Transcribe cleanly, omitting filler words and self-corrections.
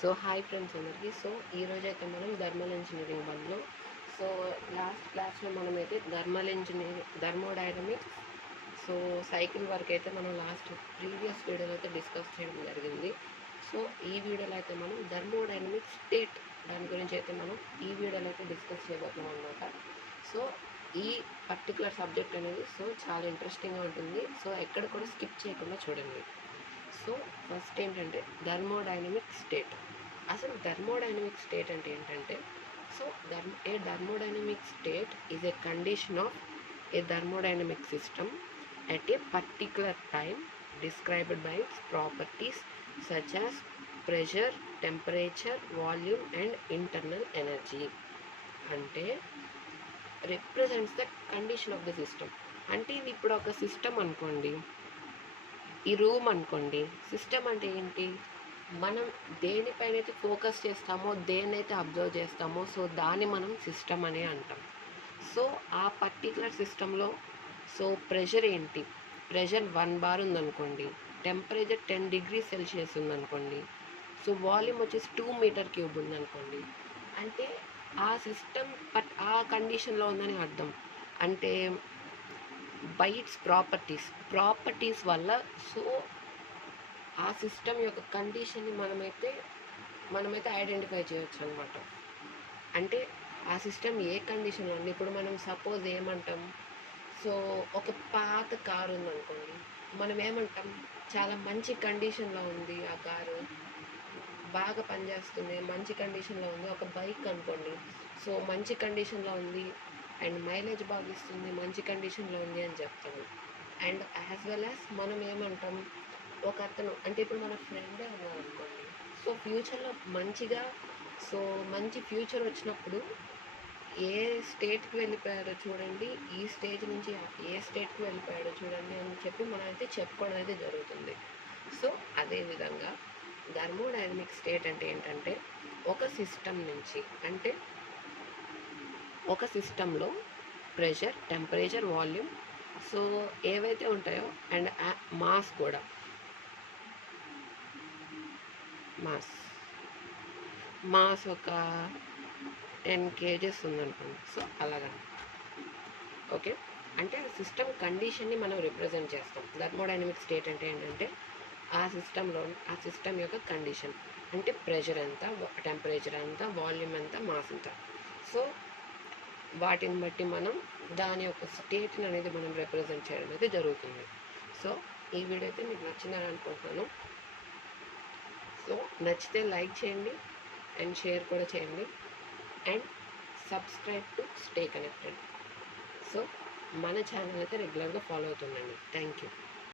So hi friends అందరికీ. So ఈరోజైతే మనం థర్మల్ ఇంజనీరింగ్ వన్లో లాస్ట్ క్లాస్లో మనమైతే థర్మోడైనమిక్స్ సో సైకిల్ వరకు అయితే మనం ప్రీవియస్ వీడియోలో అయితే డిస్కస్ చేయడం జరిగింది. సో ఈ వీడియోలో అయితే మనం థర్మోడైనమిక్ స్టేట్ దాని గురించి అయితే మనం ఈ వీడియోలో అయితే డిస్కస్ చేయబోతున్నాం అనమాట. సో ఈ పర్టికులర్ సబ్జెక్ట్ అనేది చాలా ఇంట్రెస్టింగ్గా ఉంటుంది. సో ఎక్కడ కూడా స్కిప్ చేయకుండా చూడండి. సో ఫస్ట్ ఏంటంటే థర్మోడైనమిక్ స్టేట్. అసలు థర్మోడైనమిక్ స్టేట్ అంటే ఏంటంటే a thermodynamic state is a condition of a thermodynamic system at a particular time described by its properties such as pressure, temperature, volume and internal energy. అంటే represents the condition of the system. అంటే ఇది ఇప్పుడు ఒక system అనుకోండి, ఈ room అనుకోండి. System అంటే ఏంటి? మనం దేనిపైన అయితే ఫోకస్ చేస్తామో, దేన్నైతే అబ్జర్వ్ చేస్తామో దాన్ని మనం సిస్టమ్ అనే అంటాం. సో ఆ పర్టికులర్ సిస్టంలో ప్రెషర్ ఏంటి? ప్రెషర్ 1 బార్ ఉందనుకోండి, టెంపరేచర్ 10 డిగ్రీ సెల్సియస్ ఉందనుకోండి, వాల్యూమ్ వచ్చేసి 2 మీటర్ క్యూబ్ ఉందనుకోండి. అంటే ఆ సిస్టమ్ ఆ కండిషన్లో ఉందని అర్థం. అంటే బై ఇట్స్ ప్రాపర్టీస్ వల్ల ఆ సిస్టమ్ యొక్క కండిషన్ని మనమైతే ఐడెంటిఫై చేయొచ్చు అనమాట. అంటే ఆ సిస్టమ్ ఏ కండిషన్లో ఉంది. ఇప్పుడు మనం సపోజ్ ఏమంటాం, ఒక పాత కారు ఉందనుకోండి, మనం ఏమంటాం, చాలా మంచి కండిషన్లో ఉంది, ఆ కారు బాగా పనిచేస్తుంది, మంచి కండిషన్లో ఉంది. ఒక బైక్ అనుకోండి, మంచి కండిషన్లో ఉంది అండ్ మైలేజ్ బాగా ఇస్తుంది, మంచి కండిషన్లో ఉంది అని చెప్తాము. అండ్ యాజ్ వెల్ యాజ్ మనం ఏమంటాం, ఒక అతను అంటే ఇప్పుడు మన ఫ్రెండే ఉన్నారనుకోండి, ఫ్యూచర్లో మంచి ఫ్యూచర్ వచ్చినప్పుడు ఏ స్టేట్కి వెళ్ళిపోయాడో చూడండి, ఈ స్టేజ్ నుంచి ఏ స్టేట్కి వెళ్ళిపోయాడో చూడండి అని చెప్పి మనం అయితే చెప్పుకోవడం అయితే జరుగుతుంది. అదేవిధంగా థర్మోడైనమిక్ స్టేట్ అంటే ఏంటంటే ఒక సిస్టమ్ నుంచి, అంటే ఒక సిస్టంలో ప్రెషర్, టెంపరేచర్, వాల్యూమ్ ఏవైతే ఉంటాయో అండ్ మాస్ కూడా, మాస్ ఒక 10 kgs ఉందనుకోండి. అలాగా ఓకే. అంటే ఆ సిస్టమ్ కండిషన్ని మనం రిప్రజెంట్ చేస్తాం. థర్మోడైనమిక్ స్టేట్ అంటే ఏంటంటే ఆ సిస్టమ్ యొక్క కండిషన్, అంటే ప్రెషర్ ఎంత, టెంపరేచర్ ఎంత, వాల్యూమ్ ఎంత, మాస్ ఎంత. వాటిని బట్టి మనం దాని యొక్క స్టేట్ని అనేది మనం రిప్రజెంట్ చేయడం అయితే జరుగుతుంది. ఈ వీడియో అయితే మీకు నచ్చిందని అనుకుంటున్నాను. నచ్చితే లైక్ చేయండి అండ్ షేర్ కూడా చేయండి and subscribe to stay connected. మన ఛానల్ అయితే రెగ్యులర్గా ఫాలో అవుతుండండి. Thank you.